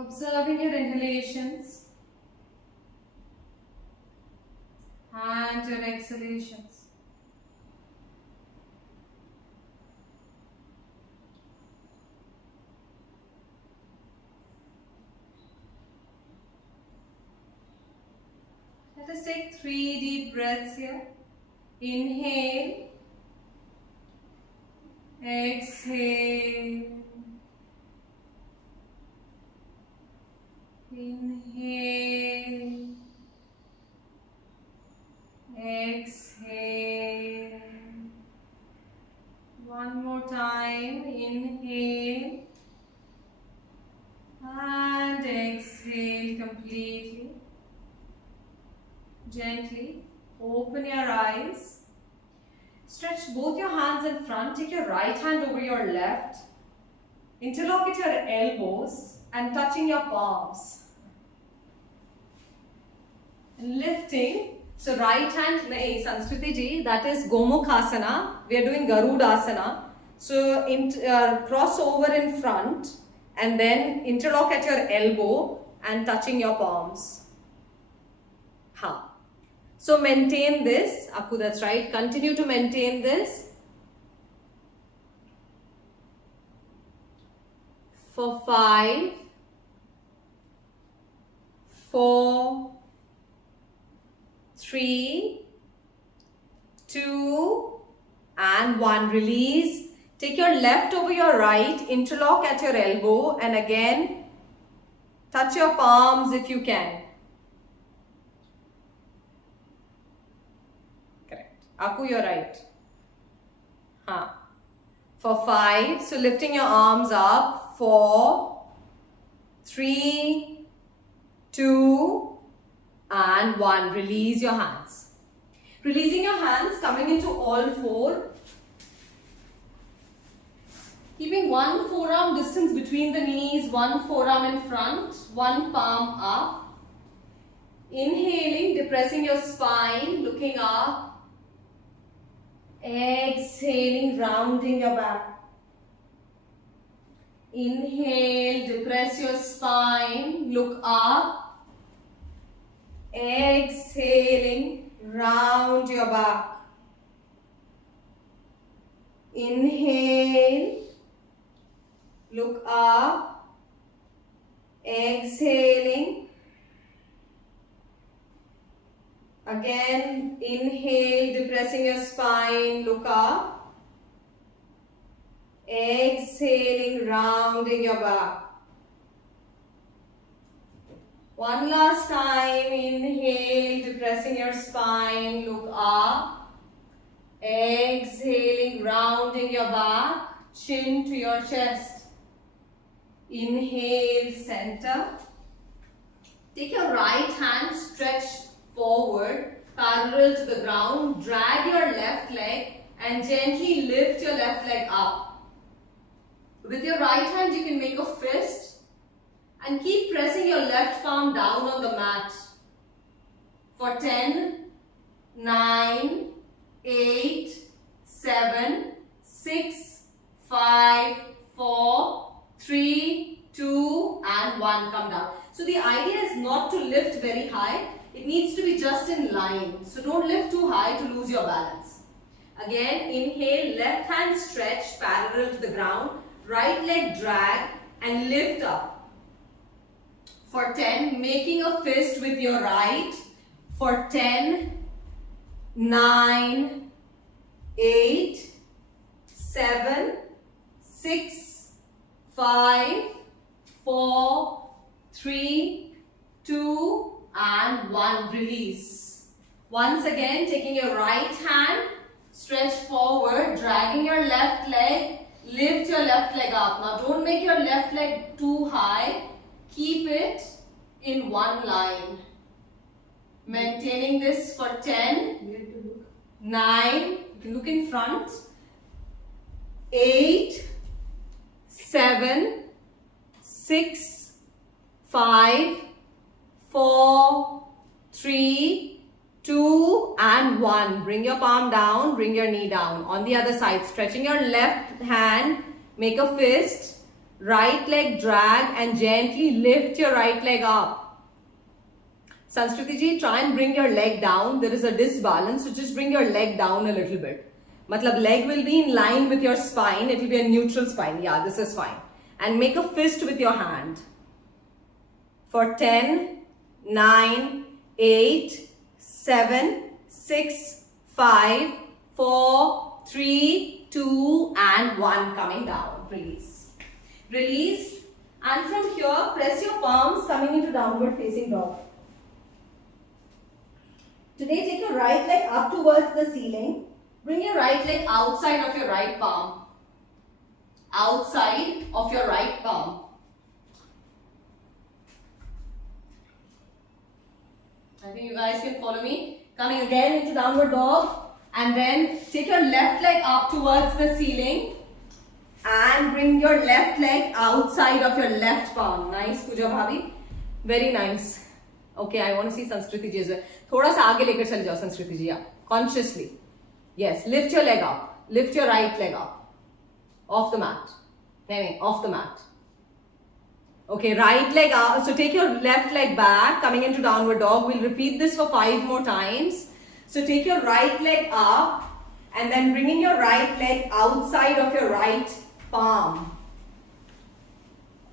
Observing your inhalations and your exhalations. Let us take 3 deep breaths here. Inhale, exhale, inhale, exhale. One more time. Inhale and exhale completely. Gently open your eyes. Stretch both your hands in front. Take your right hand over your left. Interlock at your elbows and touching your palms. Lifting. So right hand, Sanskriti ji, that is Gomukhasana. We are doing Garudasana. So cross over in front and then interlock at your elbow and touching your palms. Ha. So maintain this. Akku, that's right. Continue to maintain this. For 5, 4, 3, 2, and 1. Release. Take your left over your right. Interlock at your elbow and again touch your palms if you can. Akku, you're right. For 5, so lifting your arms up. 4, 3, 2, and 1. Release your hands. Releasing your hands, coming into all 4. Keeping one forearm distance between the knees, one forearm in front, one palm up. Inhaling, depressing your spine, looking up. Exhaling, rounding your back. Inhale, depress your spine, look up. Exhaling, round your back. Inhale, look up. Exhaling. Again, inhale, depressing your spine, look up. Exhaling, rounding your back. One last time, inhale, depressing your spine, look up. Exhaling, rounding your back, chin to your chest. Inhale, center. Take your right hand, stretch forward, parallel to the ground. Drag your left leg and gently lift your left leg up. With your right hand, you can make a fist and keep pressing your left palm down on the mat. For 10, 9, 8, 7, 6, 5, 4, 3, 2, and 1. Come down. So the idea is not to lift very high. It needs to be just in line. So don't lift too high to lose your balance. Again, inhale, left hand stretch parallel to the ground. Right leg drag and lift up. For 10, making a fist with your right. For 10, 9, 8, 7, 6, 5, 4, 3, 2, and 1. Release. Once again, taking your right hand, stretch forward, dragging your left leg, lift your left leg up. Now don't make your left leg too high. Keep it in one line. Maintaining this for 10, 9, you can look in front, 8, 7, 6, 5, 4, 3, 2, and 1. Bring your palm down, bring your knee down. On the other side, stretching your left hand, make a fist. right leg drag and gently lift your right leg up. Sanskriti ji, try and bring your leg down. There is a disbalance, so just bring your leg down a little bit. Matlab leg will be in line with your spine. It will be a neutral spine. Yeah, this is fine. And make a fist with your hand. For 10, 9, 8, 7, 6, 5, 4, 3, 2 and 1. Coming down. Release. Release. And from here, press your palms coming into downward facing dog. Today, take your right leg up towards the ceiling. Bring your right leg outside of your right palm. Outside of your right palm. I think you guys can follow me. Coming again into downward dog. And then take your left leg up towards the ceiling. And bring your left leg outside of your left palm. Nice, Pooja Bhabhi. Very nice. Okay, I want to see Sanskriti ji as well. थोड़ा सा आगे लेकर चल जाओ संस्कृति जी आप. Consciously. Yes, lift your leg up. Lift your right leg up. Off the mat. No, off the mat. Okay, right leg up. So take your left leg back, coming into downward dog. We'll repeat this for 5 more times. So take your right leg up and then bringing your right leg outside of your right palm.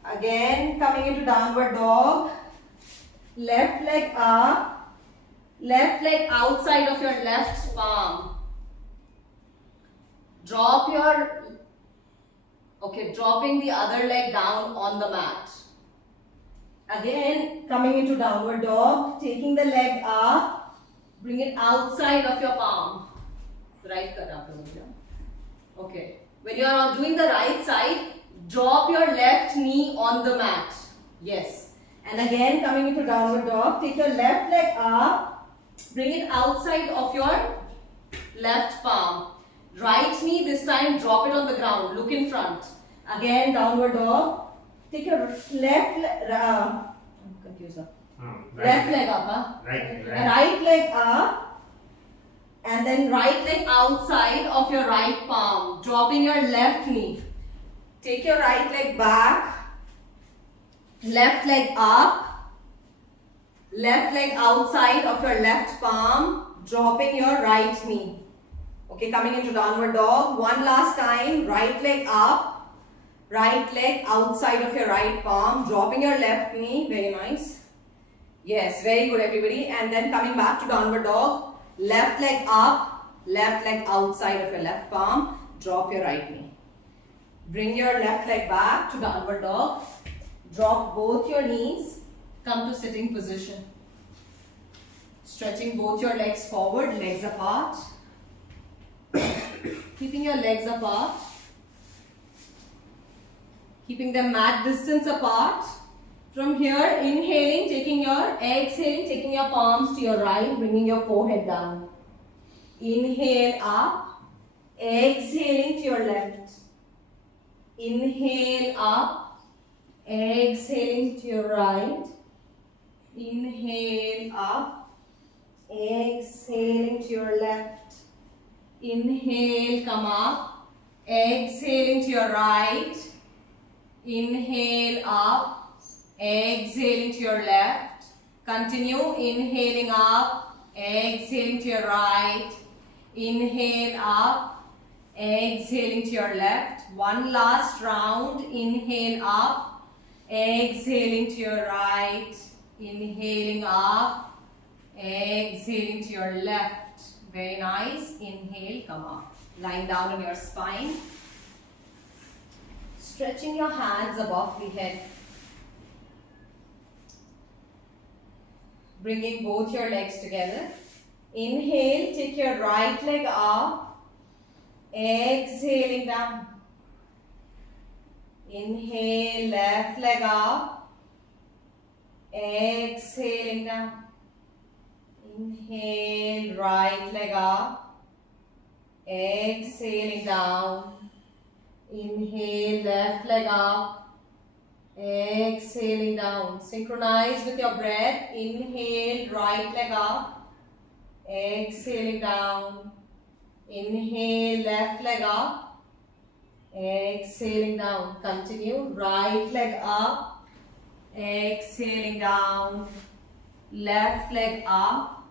Again, coming into downward dog. Left leg up. Left leg outside of your left palm. Drop your, dropping the other leg down on the mat. Again, coming into downward dog, taking the leg up, bring it outside of your palm. Right kar Okay. When you are doing the right side, drop your left knee on the mat. Yes. And again, coming into downward dog, take your left leg up. Bring it outside of your left palm. Right knee this time, drop it on the ground. Look in front. Again, downward dog. Take your left leg. I'm confused. Left leg up. Huh? Right leg up. And then right leg outside of your right palm. Dropping your left knee. Take your right leg back. Left leg up. Left leg outside of your left palm, dropping your right knee. Okay, coming into downward dog. One last time, right leg up, right leg outside of your right palm, dropping your left knee. Very nice. Yes, very good everybody. And then coming back to downward dog, left leg up, left leg outside of your left palm, drop your right knee. Bring your left leg back to downward dog, drop both your knees. Come to sitting position. Stretching both your legs forward, legs apart. Keeping your legs apart. Keeping them mat distance apart. From here, inhaling, exhaling, taking your palms to your right, bringing your forehead down. Inhale up, exhaling to your left. Inhale up, exhaling to your right. Inhale up, exhaling to your left. Inhale, come up, exhaling to your right. Inhale up, exhaling to your left. Continue, inhaling up, exhaling to your right. Inhale up, exhaling to your left. One last round, inhale up, exhaling to your right. Inhaling up, exhaling to your left. Very nice. Inhale, come up. Lying down on your spine. Stretching your hands above the head. Bringing both your legs together. Inhale, take your right leg up. Exhaling down. Inhale, left leg up. Exhaling down. Inhale, right leg up. Exhaling down. Inhale, left leg up. Exhaling down. Synchronize with your breath. Inhale, right leg up. Exhaling down. Inhale, left leg up. exhaling down. Continue. Right leg up, exhaling down. Left leg up,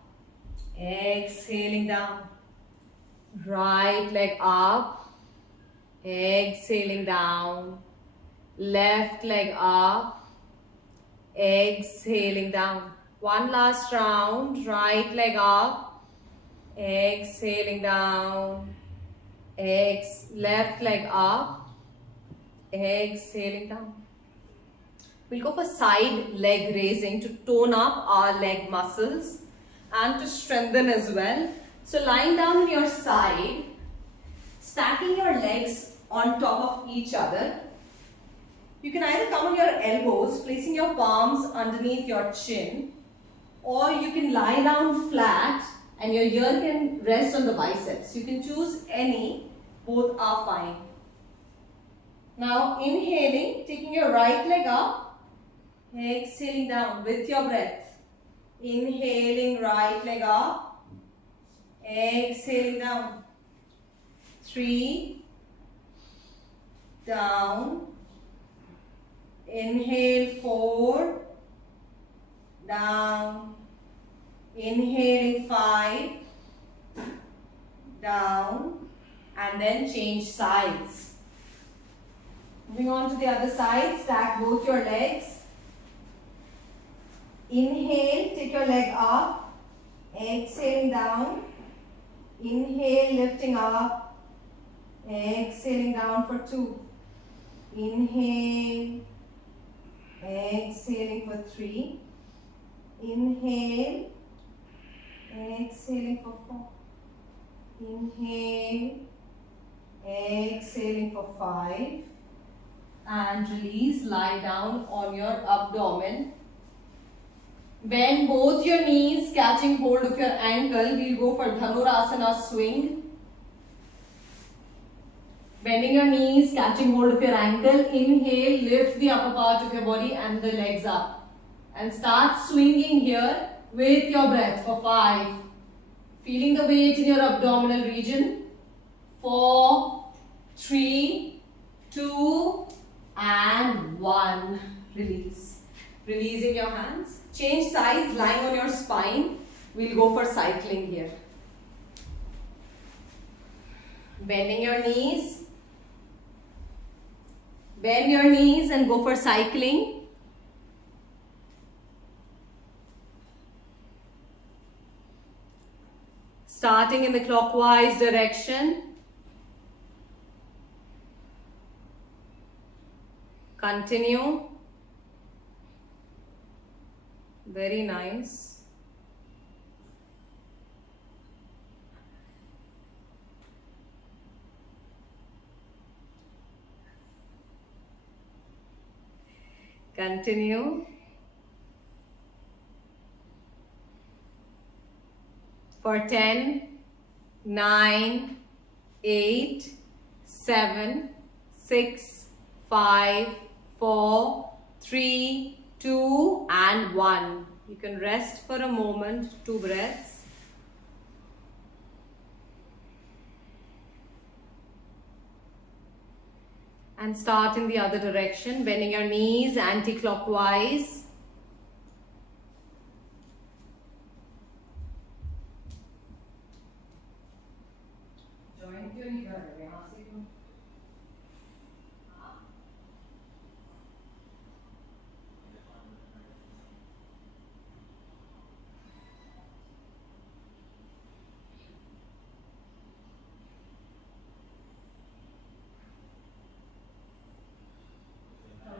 exhaling down. Right leg up, exhaling down. Left leg up, exhaling down. One last round. Right leg up, exhaling down. Left leg up, exhaling down. We'll go for side leg raising to tone up our leg muscles and to strengthen as well. So lying down on your side, stacking your legs on top of each other. You can either come on your elbows, placing your palms underneath your chin, or you can lie down flat and your ear can rest on the biceps. You can choose any, both are fine. Now inhaling, taking your right leg up, exhaling down with your breath. Inhaling, right leg up, exhaling down. 3, down. Inhale, 4, down. Inhaling, 5, down. And then change sides. Moving on to the other side, stack both your legs. Inhale, take your leg up, exhaling down. Inhale, lifting up, exhaling down for 2. Inhale, exhaling for 3. Inhale, exhaling for 4. Inhale, exhaling for 5. And release, lie down on your abdomen. Bend both your knees, catching hold of your ankle. We'll go for Dhanurasana swing. Bending your knees, catching hold of your ankle. Inhale, lift the upper part of your body and the legs up. And start swinging here with your breath for 5. Feeling the weight in your abdominal region. 4, 3, 2, and 1. Release. Releasing your hands. Change sides, lying on your spine. We'll go for cycling here. Bending your knees. Bend your knees and go for cycling. Starting in the clockwise direction. Continue. Very nice. Continue. For 10, 9, 8, 7, 6, 5, 4, 3, 2, and 1. You can rest for a moment, 2 breaths. And start in the other direction, bending your knees anti-clockwise.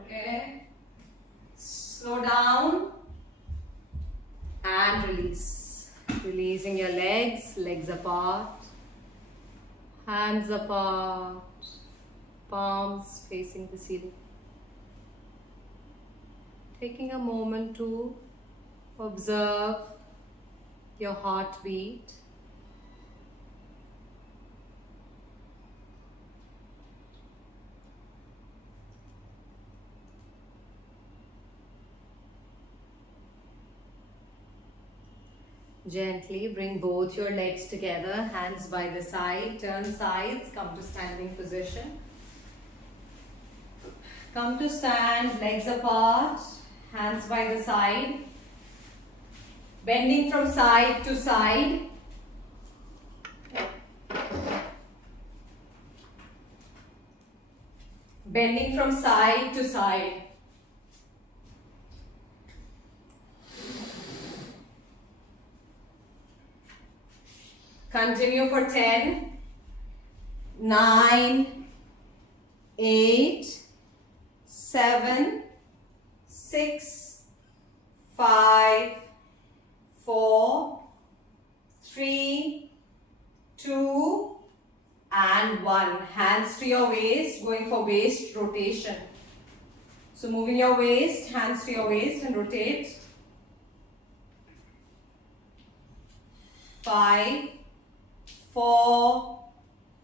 Okay. Slow down and release. Releasing your legs, legs apart, hands apart, palms facing the ceiling. Taking a moment to observe your heartbeat. Gently bring both your legs together, hands by the side, turn sides, come to standing position. Come to stand, legs apart, hands by the side. Bending from side to side. Bending from side to side. Continue for 10, 9, 8, 7, 6, 5, 4, 3, 2, and 1. Hands to your waist, going for waist rotation. So moving your waist, hands to your waist and rotate. 5, 4,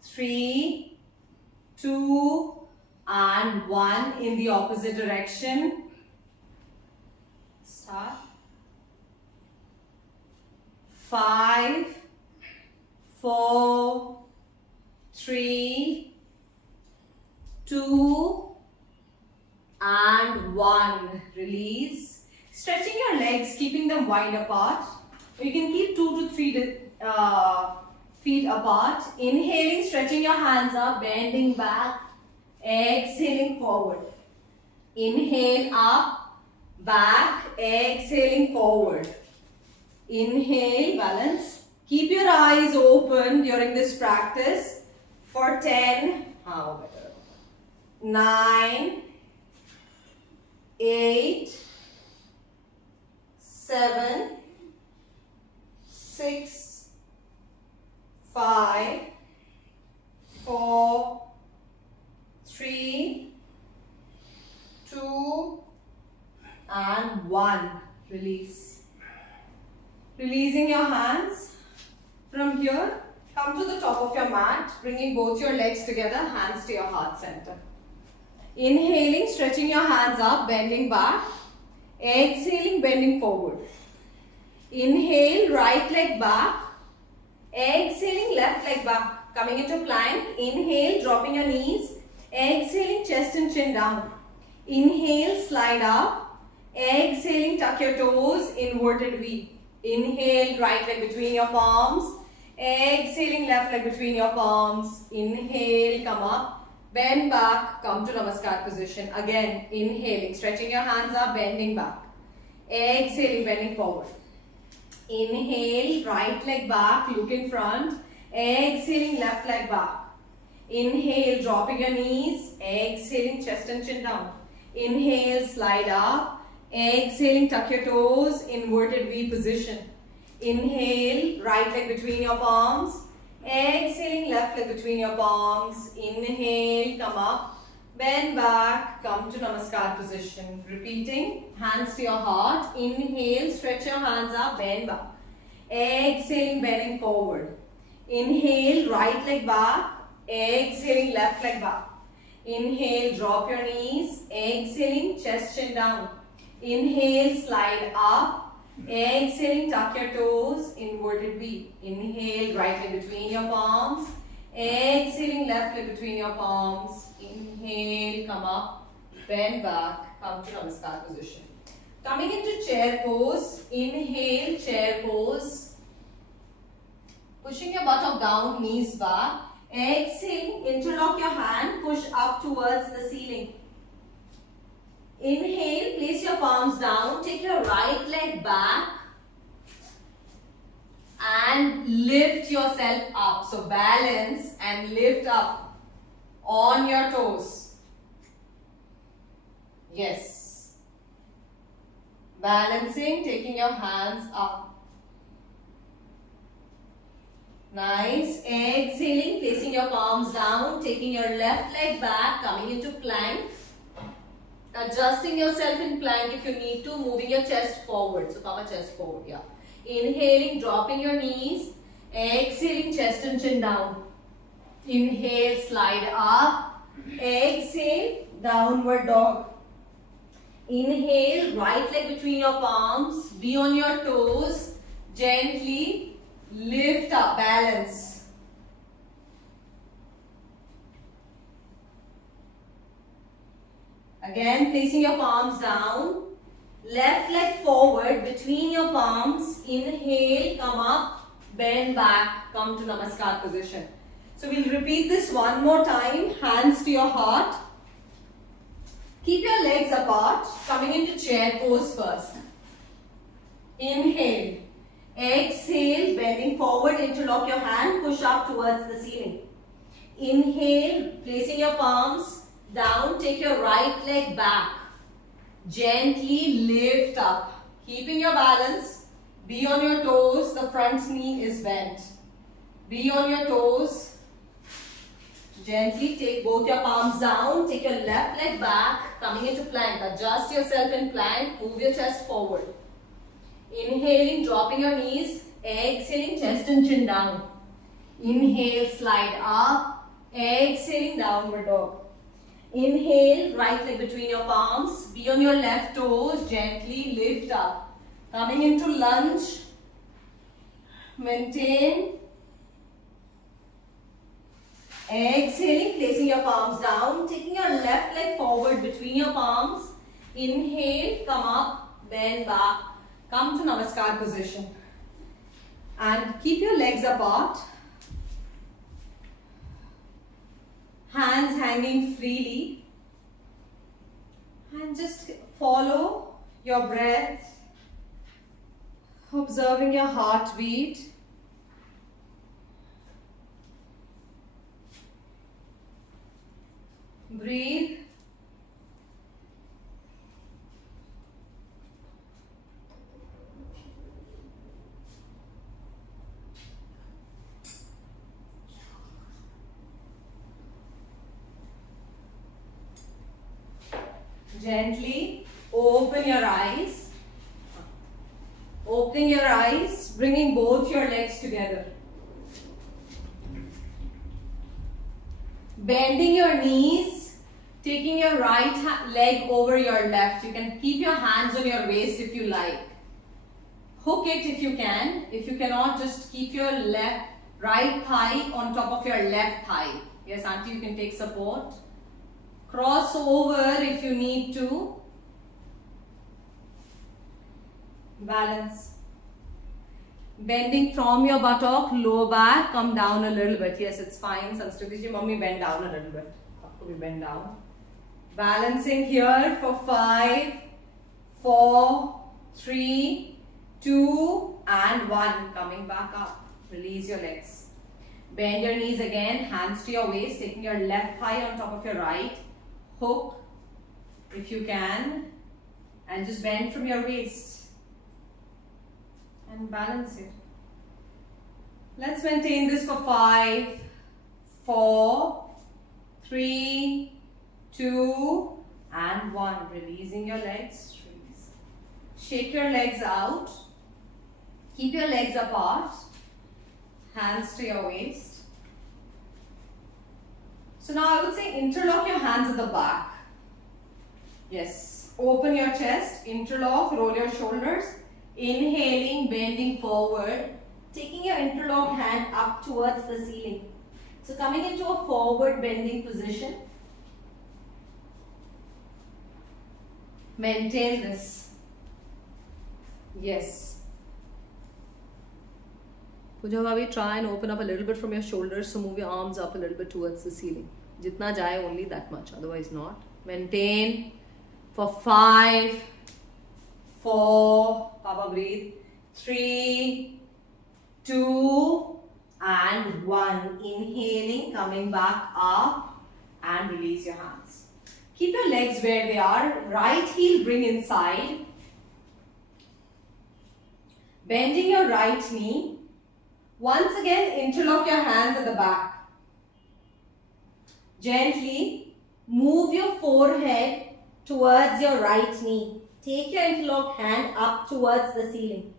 3, 2, and 1 in the opposite direction. Start. 5, 4, 3, 2, and 1. Release. Stretching your legs, keeping them wide apart. You can keep 2 to 3 feet apart. Inhaling, stretching your hands up, bending back. Exhaling forward. Inhale up, back, exhaling forward. Inhale, balance. Keep your eyes open during this practice for 10, 9, 8, 7, 6, 5, 4, 3, 2, and 1. Release. Releasing your hands from here. Come to the top of your mat, bringing both your legs together, hands to your heart center. Inhaling, stretching your hands up, bending back. Exhaling, bending forward. Inhale, right leg back. Exhaling, left leg back. Coming into plank. Inhale, dropping your knees. Exhaling, chest and chin down. Inhale, slide up. Exhaling, tuck your toes, inverted V. Inhale, right leg between your palms. Exhaling, left leg between your palms. Inhale, come up. Bend back, come to Namaskar position. Again, inhaling, stretching your hands up, bending back. Exhaling, bending forward. Inhale, right leg back, look in front. Exhaling, left leg back. Inhale, dropping your knees. Exhaling, chest and chin down. Inhale, slide up. Exhaling, tuck your toes, inverted V position. Inhale, right leg between your palms. Exhaling, left leg between your palms. Inhale, come up. Bend back, come to Namaskar position. Repeating, hands to your heart. Inhale, stretch your hands up, bend back. Exhaling, bending forward. Inhale, right leg back. Exhaling, left leg back. Inhale, drop your knees. Exhaling, chest chin down. Inhale, slide up. Exhaling, tuck your toes, inverted V. Inhale, right leg between your palms. Exhaling, left leg between your palms. Inhale, come up, bend back, come to Namaskar position. Coming into chair pose. Inhale, chair pose. Pushing your buttock down, knees back. Exhale, interlock your hand, push up towards the ceiling. Inhale, place your palms down, take your right leg back and lift yourself up. So balance and lift up on your toes. Yes. Balancing, taking your hands up. Nice. Exhaling, placing your palms down, taking your left leg back, coming into plank. Adjusting yourself in plank if you need to, moving your chest forward. So come a chest forward, yeah. Inhaling, dropping your knees. Exhaling, chest and chin down. Inhale, slide up. Exhale, downward dog. Inhale, right leg between your palms. Be on your toes. Gently lift up, balance. Again, placing your palms down. Left leg forward between your palms. Inhale, come up, bend back, come to Namaskar position. So we'll repeat this one more time. Hands to your heart. Keep your legs apart, coming into chair pose first. Inhale. Exhale, bending forward, interlock your hand, push up towards the ceiling. Inhale, placing your palms down, take your right leg back. Gently lift up, keeping your balance. Be on your toes, the front knee is bent. Be on your toes. Gently take both your palms down, take your left leg back, coming into plank. Adjust yourself in plank, move your chest forward. Inhaling, dropping your knees. Exhaling, chest and chin down. Inhale, slide up. Exhaling, downward dog. Inhale, right leg between your palms. Be on your left toes, gently lift up. Coming into lunge. Maintain. Exhaling, placing your palms down, taking your left leg forward between your palms. Inhale, come up, bend back, come to Namaskar position. And keep your legs apart. Hands hanging freely. And just follow your breath, observing your heartbeat. Breathe. Gently open your eyes. Opening your eyes, bringing both your legs together. Bending your knees, taking your right leg over your left. You can keep your hands on your waist if you like. Hook it if you can. If you cannot, just keep your right thigh on top of your left thigh. Yes, auntie, you can take support. Cross over if you need to. Balance. Bending from your buttock, lower back, come down a little bit. Yes, it's fine. Sanskriti ji, mommy, bend down a little bit. Aapko bhi bend down. Balancing here for 5, 4, 3, 2, and 1. Coming back up. Release your legs. Bend your knees again. Hands to your waist. Taking your left thigh on top of your right. Hook if you can. And just bend from your waist. And balance it. Let's maintain this for 5, 4, 3, 2, and 1. Releasing your legs. Release. Shake your legs out. Keep your legs apart. Hands to your waist. So now I would say interlock your hands at the back. Yes. Open your chest. Interlock. Roll your shoulders. Inhaling, bending forward, taking your interlocked hand up towards the ceiling. So coming into a forward bending position. Maintain this. Yes. Puja Bhavi, try and open up a little bit from your shoulders, so move your arms up a little bit towards the ceiling. Jitna jaye, only that much, otherwise not. Maintain for 5, 4, Papa breathe, 3, 2, and 1. Inhaling, coming back up, and release your hands. Keep your legs where they are. Right heel bring inside. Bending your right knee. Once again, interlock your hands at the back. Gently move your forehead towards your right knee. Take your interlocked hand up towards the ceiling.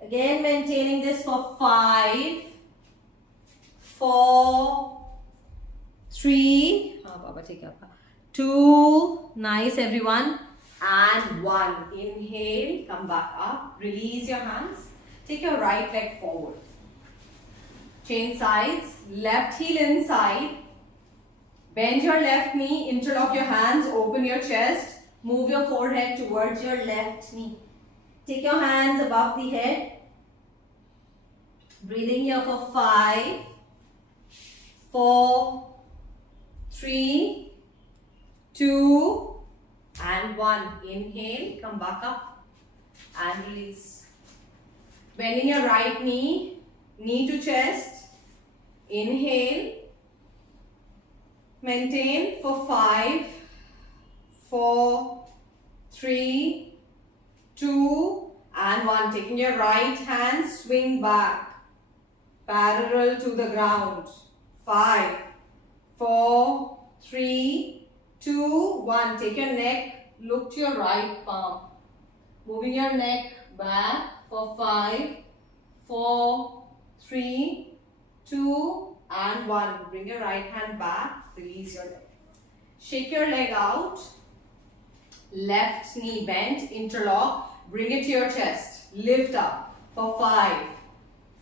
Again, maintaining this for 5, 4, 3, 2, nice everyone, and 1. Inhale, come back up, release your hands, take your right leg forward. Change sides, left heel inside, Bend your left knee, interlock your hands, open your chest, move your forehead towards your left knee. Take your hands above the head. Breathing here for 5, 4, 3, 2, and 1. Inhale, come back up and release. Bending your right knee, knee to chest. Inhale. Maintain for 5, 4, 3, 2, and 1. Taking your right hand, swing back, parallel to the ground. 5, 4, 3, 2, 1. Take your neck, look to your right palm. Moving your neck back for 5, 4, 3, 2, and 1. Bring your right hand back. Release your leg. Shake your leg out. Left knee bent, interlock. Bring it to your chest. Lift up for 5,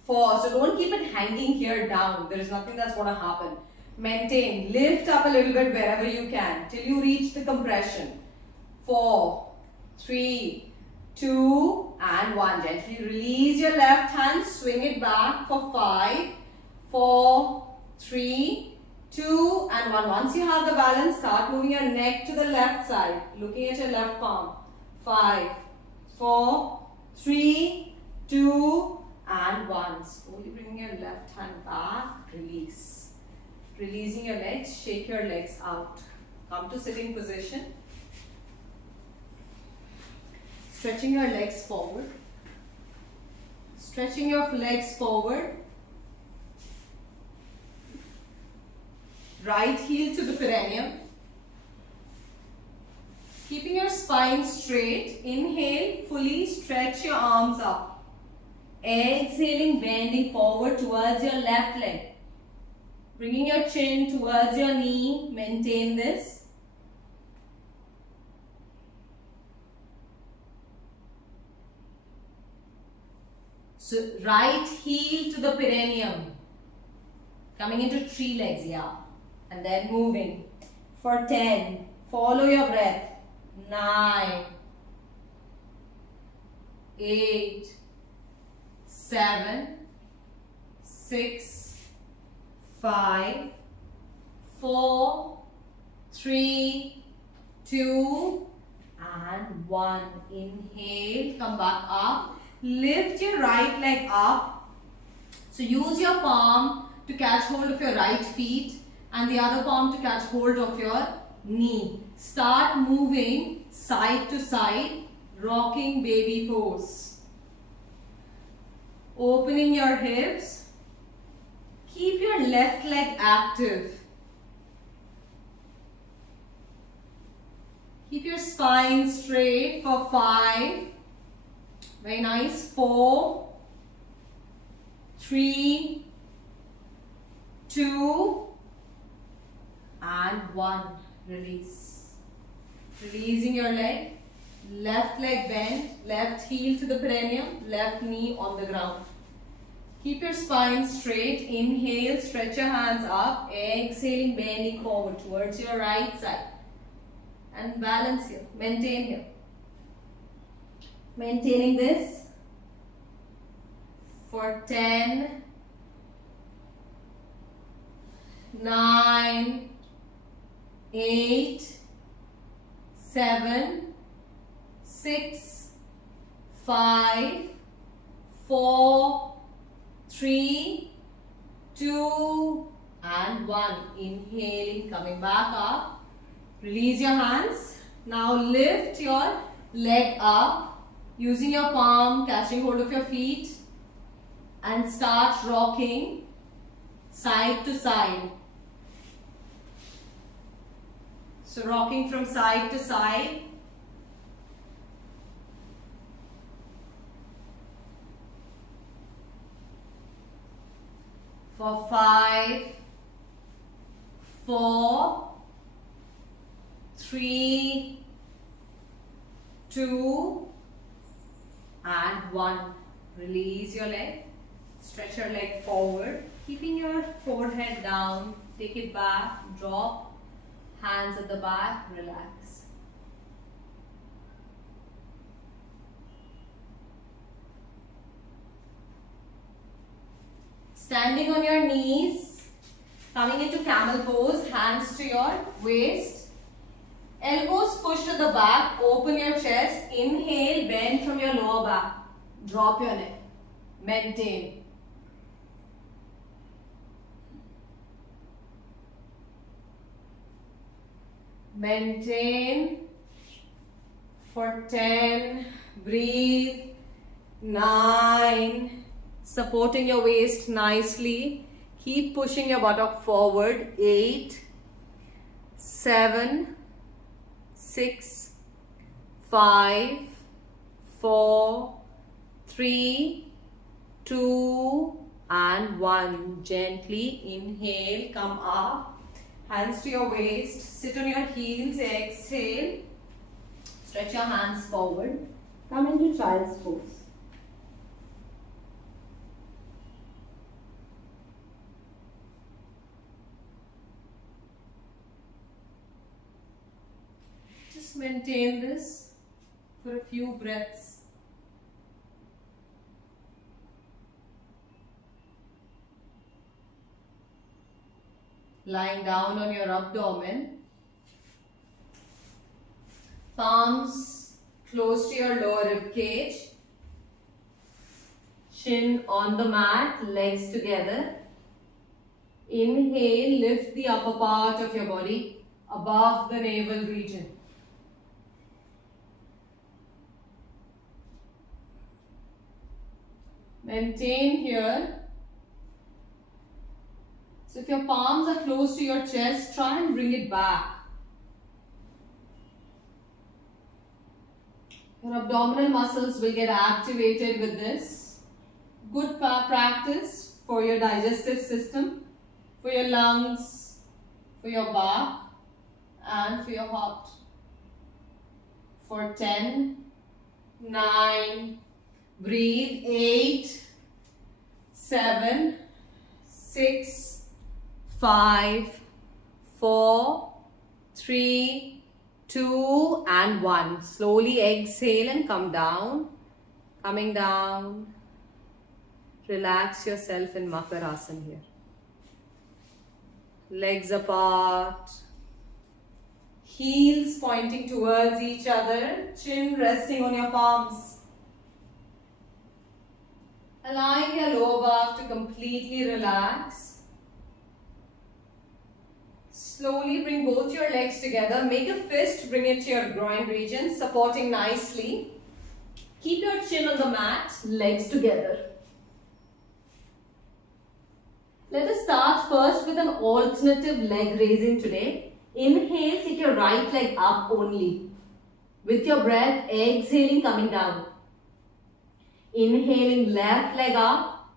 4. So don't keep it hanging here down. There is nothing that's going to happen. Maintain. Lift up a little bit wherever you can till you reach the compression. 4, 3, 2, and 1. Gently release your left hand. Swing it back for 5, 4, 3, 2, and 1. Once you have the balance, start moving your neck to the left side, looking at your left palm. 5, 4, 3, 2, and 1. Slowly bringing your left hand back, release. Releasing your legs, shake your legs out. Come to sitting position. Stretching your legs forward. Stretching your legs forward. Right heel to the perineum. Keeping your spine straight. Inhale, fully stretch your arms up. Exhaling, bending forward towards your left leg. Bringing your chin towards your knee. Maintain this. So, right heel to the perineum. Coming into tree legs, yeah. And then moving for 10. Follow your breath. 9, 8, 7, 6, 5, 4, 3, 2, and 1. Inhale, come back up. Lift your right leg up. So use your palm to catch hold of your right feet and the other palm to catch hold of your knee. Start moving side to side, rocking baby pose. Opening your hips. Keep your left leg active. Keep your spine straight for 5. Very nice. 4, 3, 2, and 1. Release. Releasing your leg. Left leg bent. Left heel to the perineum. Left knee on the ground. Keep your spine straight. Inhale. Stretch your hands up. Exhaling. Bending forward towards your right side. And balance here. Maintain here. Maintaining this for 10, 9, 8, 7, 6, 5, 4, 3, 2, and 1. Inhaling, coming back up. Release your hands. Now lift your leg up. Using your palm, catching hold of your feet, and start rocking side to side. So rocking from side to side. For 5, 4, 3, 2, and 1. Release your leg. Stretch your leg forward. Keeping your forehead down. Take it back. Drop. Hands at the back, relax. Standing on your knees, coming into camel pose, hands to your waist. Elbows push to the back, open your chest, inhale, bend from your lower back. Drop your neck, maintain. Maintain for 10, breathe, 9, supporting your waist nicely, keep pushing your buttock forward, 8, 7, 6, 5, 4, 3, 2 and 1. Gently inhale, come up. Hands to your waist, sit on your heels, exhale. Stretch your hands forward. Come into child's pose. Just maintain this for a few breaths. Lying down on your abdomen, palms close to your lower rib cage, chin on the mat, legs together. Inhale, lift the upper part of your body above the navel region. Maintain here. So if your palms are close to your chest, try and bring it back. Your abdominal muscles will get activated with this. Good practice for your digestive system, for your lungs, for your back, and for your heart. For 10, 9, breathe, 8, 7, 6, 5, 4, 3, 2 and 1. Slowly exhale and come down. Coming down. Relax yourself in Makarasana here. Legs apart. Heels pointing towards each other. Chin resting on your palms. Allowing your lower back to completely relax. Slowly bring both your legs together. Make a fist, bring it to your groin region, supporting nicely. Keep your chin on the mat, legs together. Let us start first with an alternative leg raising today. Inhale, take your right leg up only. With your breath, exhaling, coming down. Inhaling, left leg up.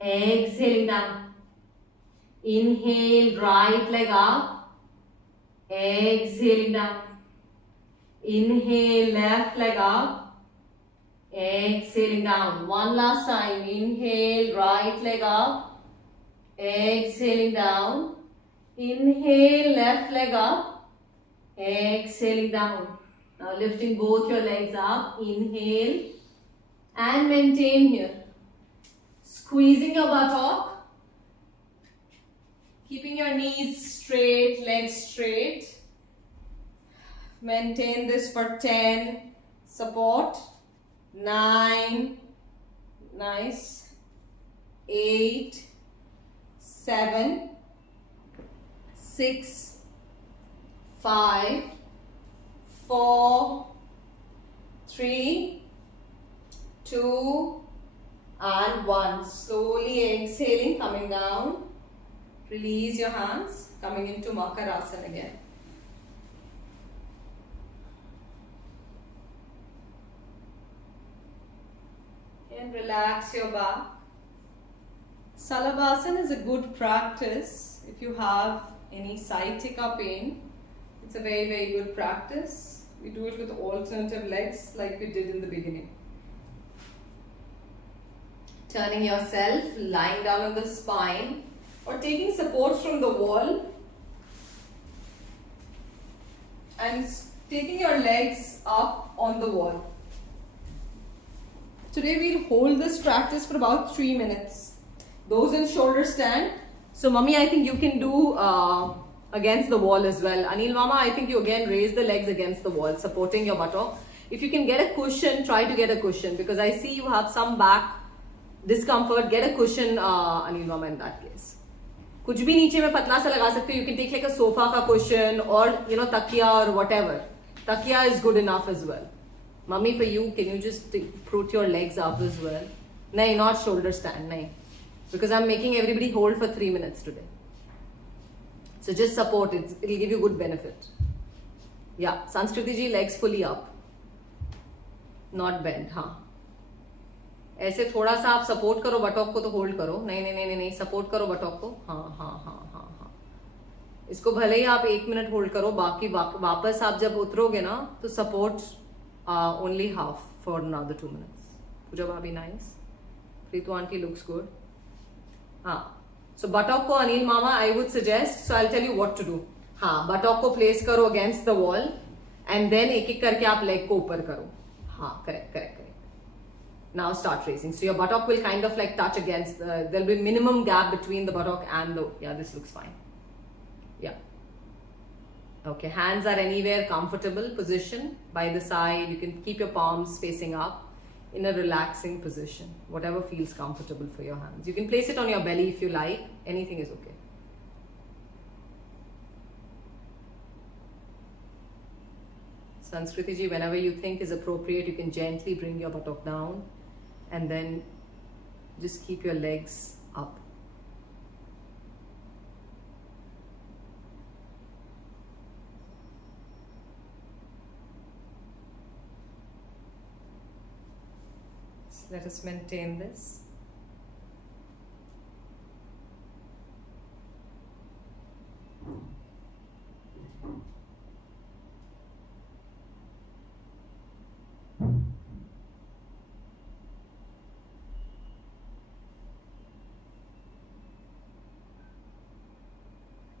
Exhaling down. Inhale, right leg up. Exhaling down. Inhale, left leg up. Exhaling down. One last time. Inhale, right leg up. Exhaling down. Inhale, left leg up. Exhaling down. Now lifting both your legs up. Inhale and maintain here. Squeezing your buttock. Keeping your knees straight, legs straight. Maintain this for 10. Support. 9. Nice. 8. 7. 6. 5. 4. 3. 2. And 1. Slowly exhaling, coming down. Release your hands, coming into Makarasana again. And relax your back. Salabhasana is a good practice if you have any sciatica pain. It's a very, very good practice. We do it with alternative legs like we did in the beginning. Turning yourself, lying down on the spine, or taking support from the wall. and taking your legs up on the wall. Today we'll hold this practice for about 3 minutes. Those in shoulder stand. So mummy, I think you can do against the wall as well. Anil mama, I think you again raise the legs against the wall, supporting your buttock. If you can get a cushion, try to get a cushion, because I see you have some back discomfort. Get a cushion, Anil mama, in that case. कुछ भी नीचे में पतला सा लगा सकते हो. You can take like a sofa का cushion or takiya or whatever. Takiya is good enough as well. Mummy, for you, can you just put your legs up as well? Nahin, not shoulder stand, nahin. Because I'm making everybody hold for 3 minutes today. So just support it. It'll give you good benefit. Yeah, Sanskriti ji, legs fully up. Not bent, हाँ. ऐसे थोड़ा सा आप support करो buttock को, तो hold करो. नहीं नहीं नहीं नहीं, सपोर्ट करो बटॉक को. हाँ हाँ हाँ हाँ हाँ. इसको भले ही आप 1 मिनट होल्ड करो, बाकी वापस आप जब उतरोगे ना, तो support only half for another 2 minutes. Puja Bhabhi, nice. Preetu auntie looks good. So buttock ko Anil mama, I would suggest, so I'll tell you what to do. Buttock ko place karo against the wall and then ek ek karke aap leg ko upar karo. Correct. Now start raising. So your buttock will kind of like touch against there'll be minimum gap between the buttock and the, yeah, this looks fine. Yeah. Okay, hands are anywhere comfortable position by the side. You can keep your palms facing up in a relaxing position, whatever feels comfortable for your hands. You can place it on your belly if you like, anything is okay. Sanskriti ji, whenever you think is appropriate, you can gently bring your buttock down and then just keep your legs up. Let us maintain this.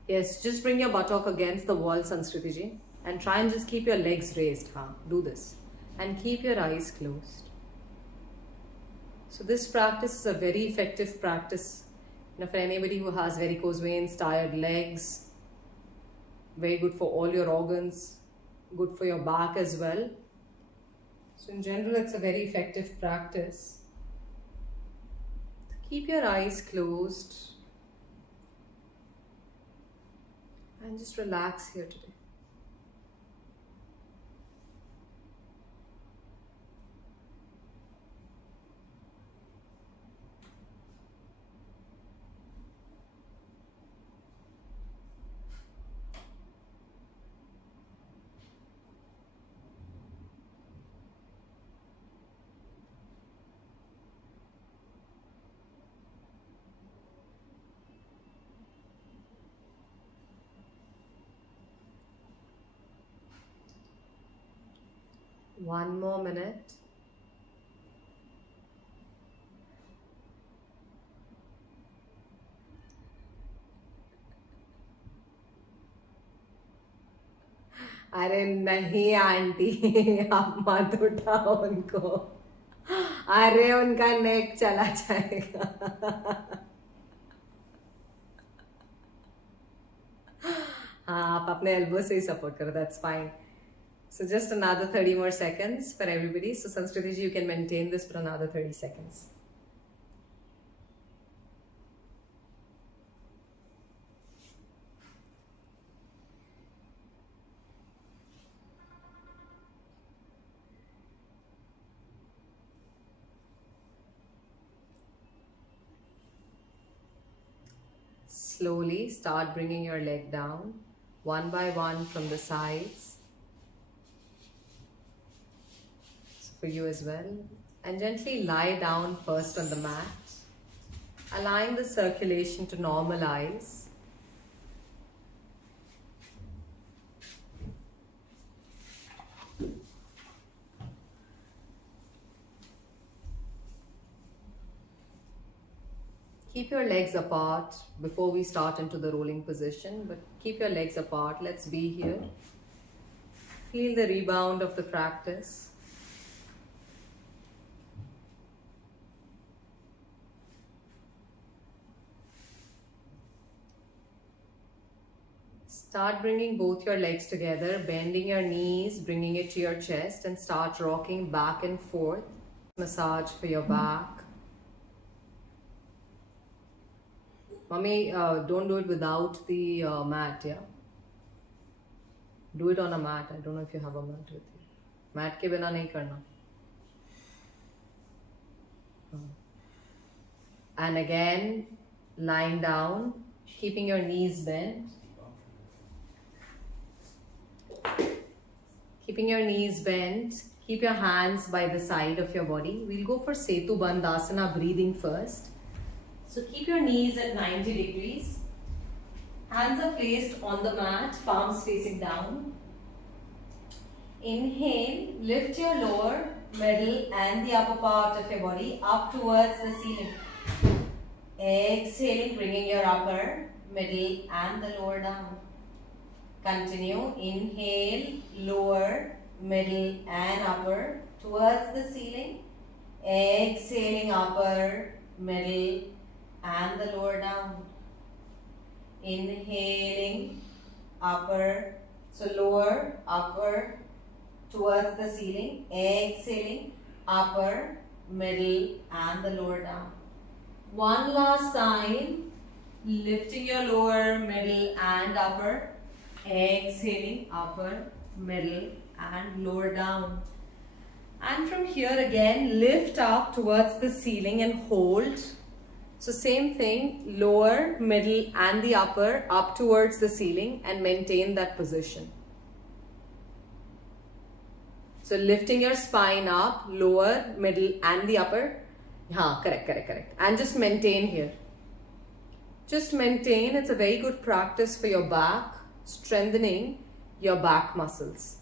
Yes, just bring your buttock against the wall, Sanskriti ji, and try and just keep your legs raised. Do this. And keep your eyes closed. So this practice is a very effective practice, for anybody who has varicose veins, tired legs. Very good for all your organs, good for your back as well. So in general, it's a very effective practice. Keep your eyes closed and just relax here today. One more minute. अरे नहीं aunty, आप मत उठाओ उनको. अरे उनका नेक चला जाएगा. हाँ, आप अपने एल्बो से ही सपोर्ट करो. That's fine. So just another 30 more seconds for everybody. So Sanskriti ji, you can maintain this for another 30 seconds. Slowly start bringing your leg down, one by one from the sides. So for you as well. And gently lie down first on the mat, allowing the circulation to normalize. Keep your legs apart before we start into the rolling position, but keep your legs apart. Let's be here Feel the rebound of the practice. Start bringing both your legs together, bending your knees, bringing it to your chest, and start rocking back and forth. Massage for your back. Mommy, don't do it without the mat, yeah? Do it on a mat. I don't know if you have a mat with you. Mat ke bina nahi karna. And again, lying down, keeping your knees bent. Keeping your knees bent, keep your hands by the side of your body. We'll go for Setu Bandhasana, breathing first. So keep your knees at 90 degrees. Hands are placed on the mat, palms facing down. Inhale, lift your lower, middle and the upper part of your body up towards the ceiling. Exhaling, bringing your upper, middle and the lower down. Continue. Inhale, lower, middle and upper towards the ceiling. Exhaling, upper, middle and the lower down. Inhaling, upper, so lower, upper towards the ceiling. Exhaling, upper, middle and the lower down. One last time, lifting your lower, middle and upper. Exhaling, upper, middle and lower down. And from here again, lift up towards the ceiling and hold. So same thing, lower, middle and the upper up towards the ceiling and maintain that position. So lifting your spine up, lower, middle and the upper. Correct. And just maintain here. Just maintain. It's a very good practice for your back, strengthening your back muscles.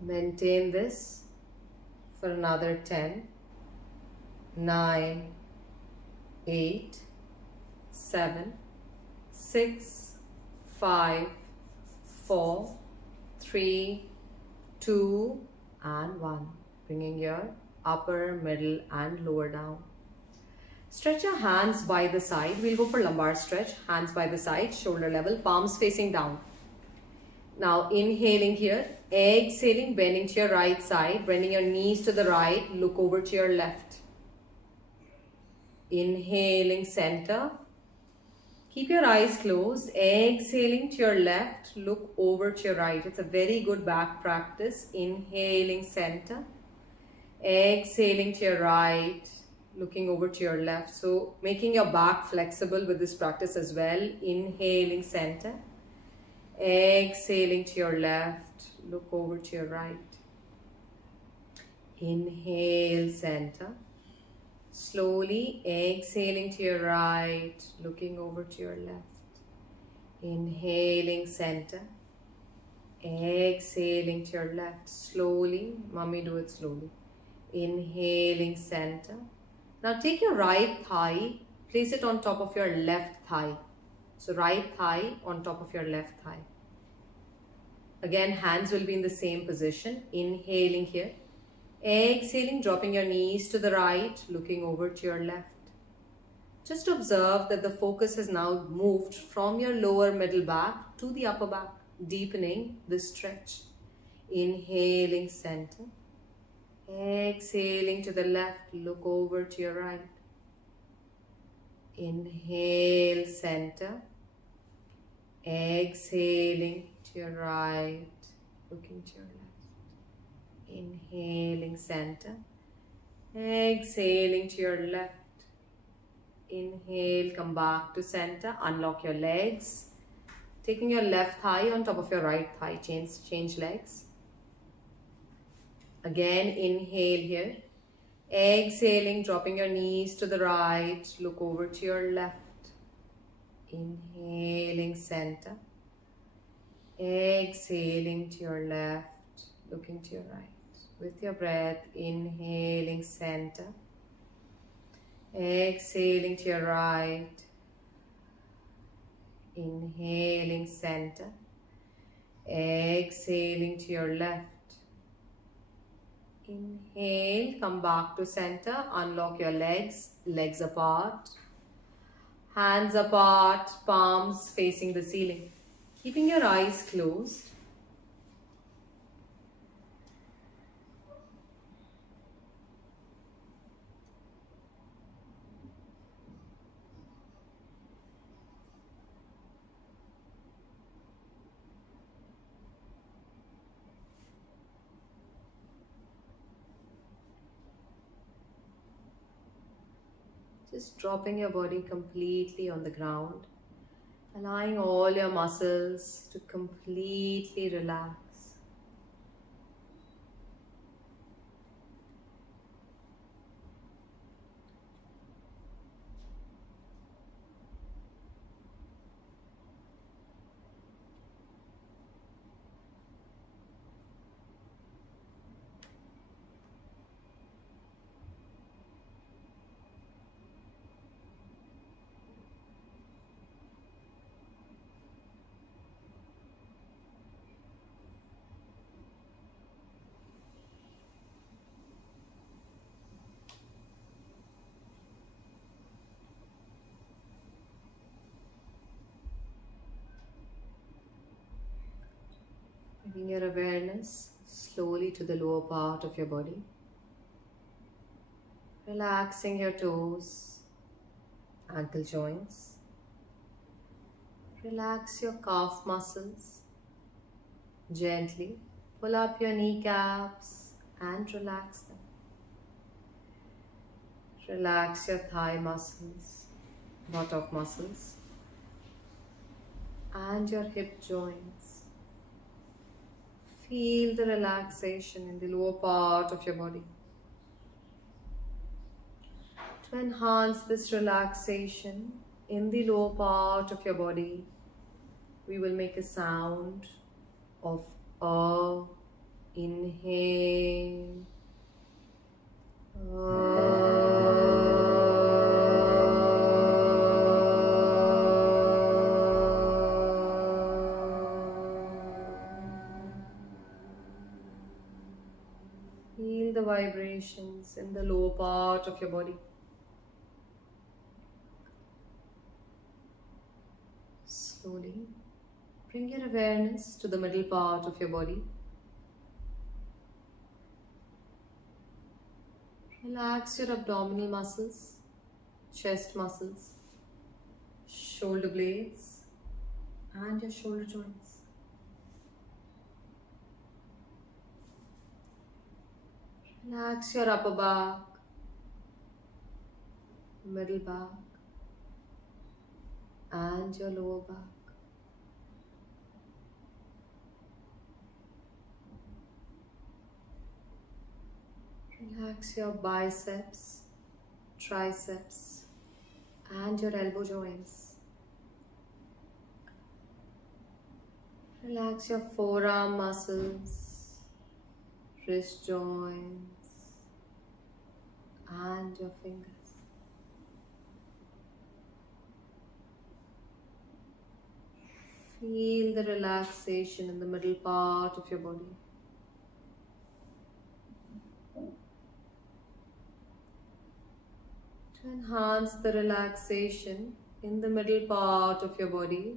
Maintain this for another 10, 9, 8, 7, 6, 5, 4, 3, 2 and 1. Bringing your upper, middle and lower down. Stretch your hands by the side. We'll go for lumbar stretch. Hands by the side, shoulder level, palms facing down. Now inhaling here, exhaling, bending to your right side, bending your knees to the right, look over to your left. Inhaling, center. Keep your eyes closed, exhaling to your left, look over to your right. It's a very good back practice. Inhaling, center. Exhaling to your right, looking over to your left. So making your back flexible with this practice as well. Inhaling, center. Exhaling to your left, look over to your right. Inhale, center. Slowly exhaling to your right, looking over to your left. Inhaling, center. Exhaling to your left. Slowly, mommy, do it slowly. Inhaling, center. Now take your right thigh, place it on top of your left thigh. So right thigh on top of your left thigh. Again, hands will be in the same position. Inhaling here. Exhaling, dropping your knees to the right, looking over to your left. Just observe that the focus has now moved from your lower middle back to the upper back, deepening the stretch. Inhaling, center. Exhaling to the left, look over to your right. Inhale, center. Exhaling to your right, looking to your left. Inhaling, center. Exhaling to your left. Inhale, come back to center. Unlock your legs. Taking your left thigh on top of your right thigh. Change legs. Again, inhale here. Exhaling, dropping your knees to the right. Look over to your left. Inhaling, center. Exhaling to your left. Looking to your right. With your breath, inhaling, center. Exhaling to your right. Inhaling center. Exhaling to your left. Inhale, come back to center. Unlock your legs, legs apart. Hands apart, palms facing the ceiling. Keeping your eyes closed. Just dropping your body completely on the ground, allowing all your muscles to completely relax. Bringing your awareness slowly to the lower part of your body. Relaxing your toes, ankle joints. Relax your calf muscles. Gently pull up your kneecaps and relax them. Relax your thigh muscles, buttock muscles, and your hip joints. Feel the relaxation in the lower part of your body. To enhance this relaxation in the lower part of your body, we will make a sound of a. Inhale. Feel the vibrations in the lower part of your body. Slowly bring your awareness to the middle part of your body. Relax your abdominal muscles, chest muscles, shoulder blades, and your shoulder joints. Relax your upper back, middle back, and your lower back. Relax your biceps, triceps, and your elbow joints. Relax your forearm muscles, wrist joints, and your fingers. Feel the relaxation in the middle part of your body. To enhance the relaxation in the middle part of your body,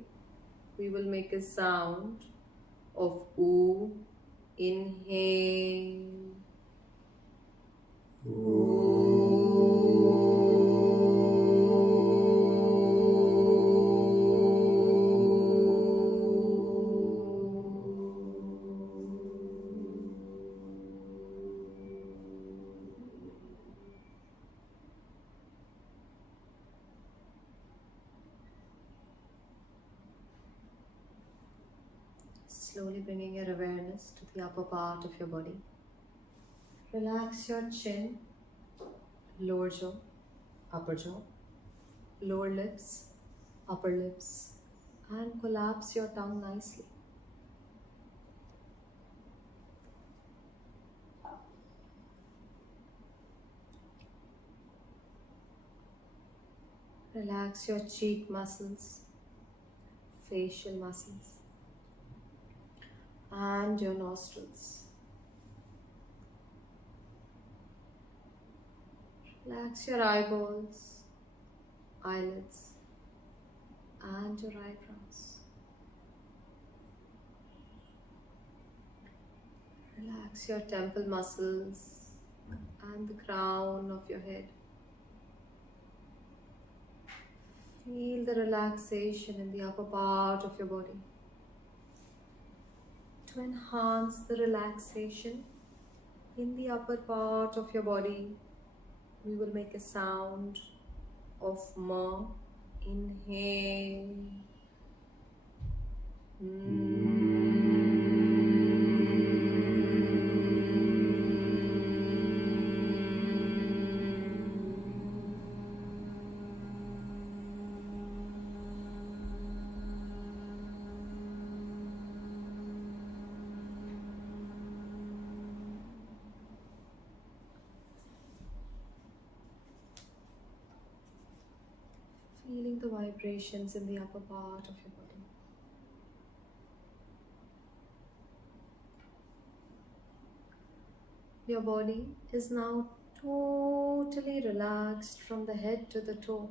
we will make a sound of OO. Inhale. Slowly bringing your awareness to the upper part of your body. Relax your chin, lower jaw, upper jaw, lower lips, upper lips, and collapse your tongue nicely. Relax your cheek muscles, facial muscles, and your nostrils. Relax your eyeballs, eyelids, and your eyebrows. Relax your temple muscles and the crown of your head. Feel the relaxation in the upper part of your body. To enhance the relaxation in the upper part of your body, we will make a sound of ma. Inhale. Feeling the vibrations in the upper part of your body. Your body is now totally relaxed from the head to the toe.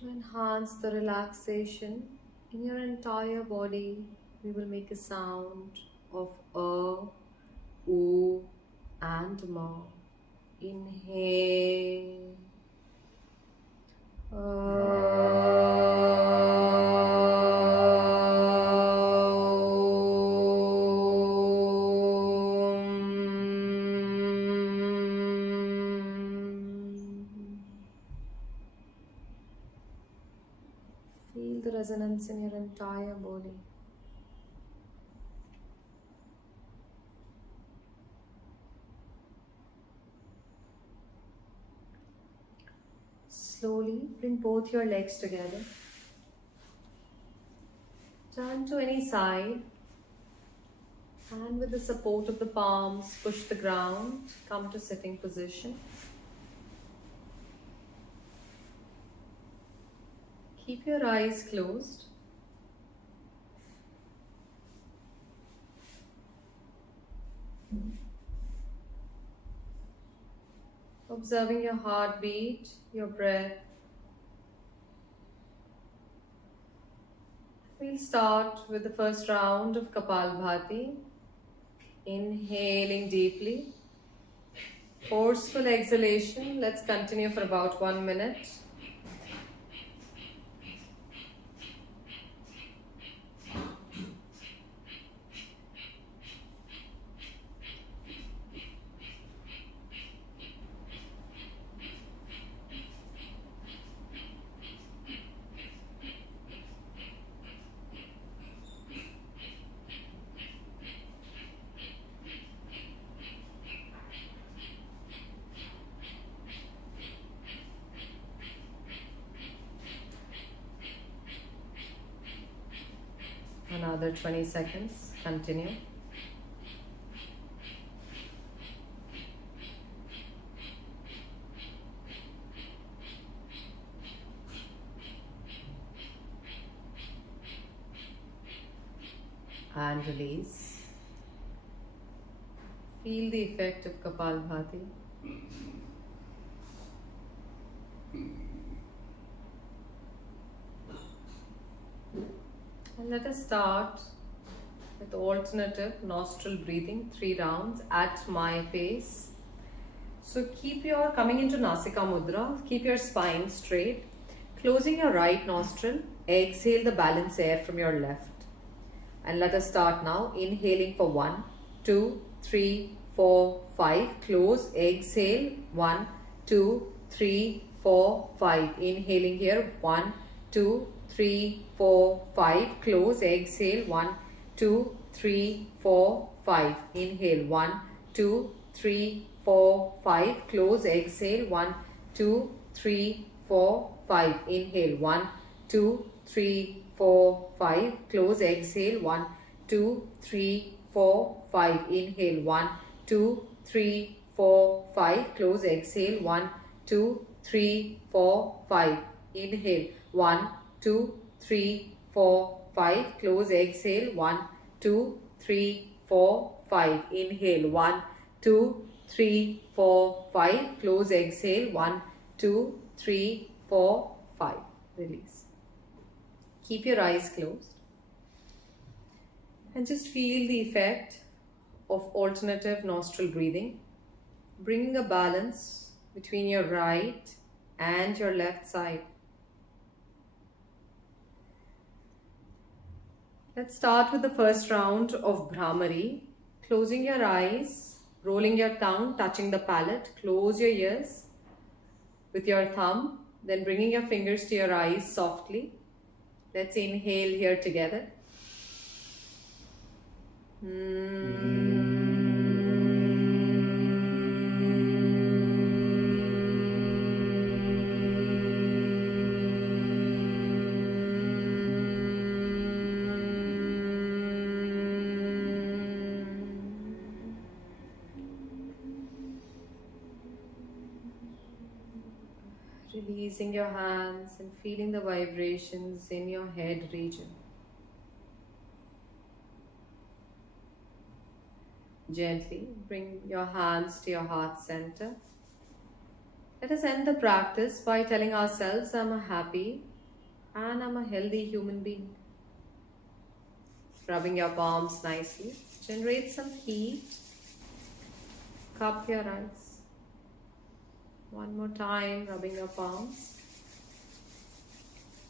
To enhance the relaxation in your entire body, we will make a sound of oo, and ma. Inhale. Feel the resonance in your entire body. Slowly bring both your legs together. Turn to any side, and with the support of the palms, push the ground, come to sitting position. Keep your eyes closed. Observing your heartbeat, your breath. We'll start with the first round of Kapalbhati. Inhaling deeply. Forceful exhalation. Let's continue for about 1 minute. Another 20 seconds. Continue. And release. Feel the effect of Kapalbhati. And let us start with alternative nostril breathing, 3 rounds at my pace. So coming into Nasika Mudra, keep your spine straight. Closing your right nostril, exhale the balance air from your left. And let us start now. Inhaling for 1, 2, 3, 4, 5. Close, exhale, 1, 2, 3, 4, 5. Inhaling here, 1, 2, 3, 4, 5. Close, exhale, 1, 2, 3, 4, 5. Inhale, 1, 2, 3, 4, 5. Close, exhale, 1, 2, 3, 4, 5. Inhale, 1, 2, 3, 4, 5. Close, exhale, 1, 2, 3, 4, 5. Inhale, 1, 2, 3, 4, 5. Close, exhale, 1, 2, 3, 4, 5. Inhale. 1, 2, 3, 4, 5. Close. Exhale. 1, 2, 3, 4, 5. Inhale. 1, 2, 3, 4, 5. Close. Exhale. 1, 2, 3, 4, 5. Release. Keep your eyes closed. And just feel the effect of alternative nostril breathing, bringing a balance between your right and your left side. Let's start with the first round of Bhramari. Closing your eyes, rolling your tongue, touching the palate. Close your ears with your thumb, then bringing your fingers to your eyes softly. Let's inhale here together. Releasing your hands and feeling the vibrations in your head region. Gently bring your hands to your heart center. Let us end the practice by telling ourselves, I'm a happy and I'm a healthy human being. Rubbing your palms nicely. Generate some heat. Cup your eyes. One more time, rubbing your palms.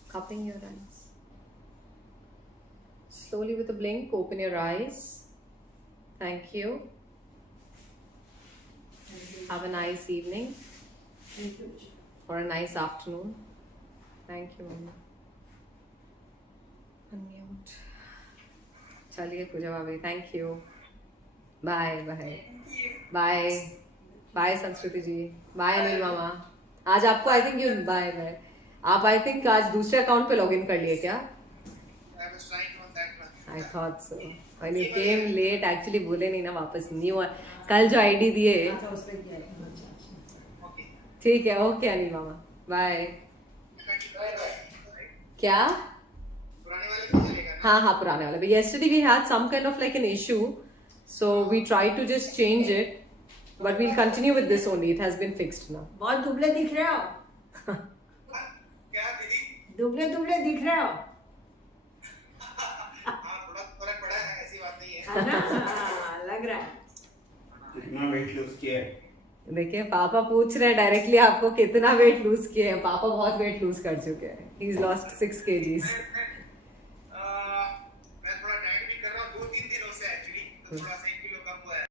Cupping your eyes. Slowly with a blink, open your eyes. Thank you. Have a nice evening or a nice afternoon. Thank you, Mama. Unmute. चलिए पूजा भाभी, thank you. Bye, bye. Bye. Bye संस्कृति जी. Bye Anil मामा. आज आपको I think you bye bye. आप I think आज दूसरे account पे login कर लिए क्या? I was trying on that one. I thought so. When you came late, actually बोले नहीं ना वापस न्यू कल जो आईडी दिए. ठीक है, ओके अनिल मामा. बाय. क्या? पुराने वाले को चलेगा. हाँ पुराने वाले. But yesterday we had some kind of like an issue, so we tried to just change it, but we'll continue with this only. It has been fixed now. बहुत दुबले दिख रहे हो. क्या दीदी? दुबले दुबले दिख रहे हो. हाँ थोड़ा फर्क पड़ा है, ऐसी बात नहीं है. है ना? हाँ, लग रहा है. कितना वेट लूज किया है? देखिए पापा पूछ रहे हैं डायरेक्टली आपको कितना वेट लूज किए हैं. पापा बहुत वेट लूज कर चुके हैं. He's lost 6 kgs. मैं थोड़ा डाइट भी कर रहा हूँ 2-3 दिनों से एक्चुअली, तो थोड़ा